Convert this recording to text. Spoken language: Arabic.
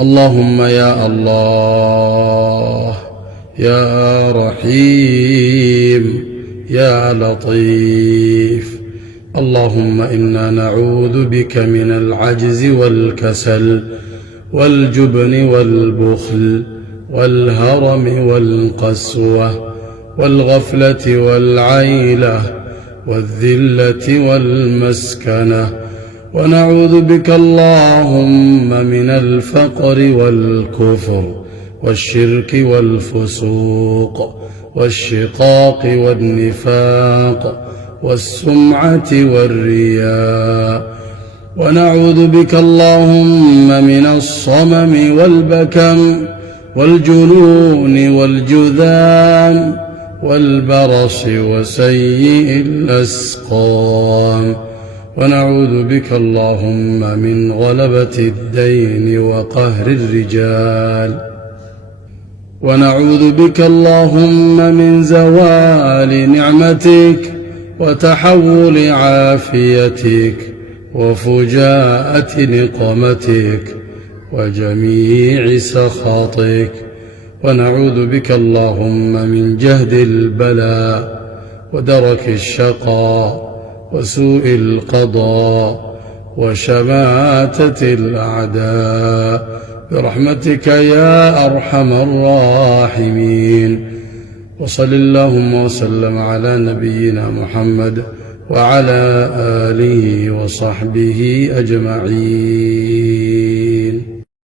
اللهم يا الله يا رحيم يا لطيف. اللهم إنا نعوذ بك من العجز والكسل والجبن والبخل والهرم والقسوة والغفلة والعيلة والذلة والمسكنة، ونعوذ بك اللهم من الفقر والكفر والشرك والفسوق والشقاق والنفاق والسمعة والرياء، ونعوذ بك اللهم من الصمم والبكم والجنون والجذام والبرص وسيء الأسقام، ونعوذ بك اللهم من غلبة الدين وقهر الرجال، ونعوذ بك اللهم من زوال نعمتك وتحول عافيتك وفجاءة نقمتك وجميع سخطك، ونعوذ بك اللهم من جهد البلاء ودرك الشقاء وسوء القضاء وشماتة الأعداء برحمتك يا أرحم الراحمين. وصل اللهم وسلم على نبينا محمد وعلى آله وصحبه أجمعين.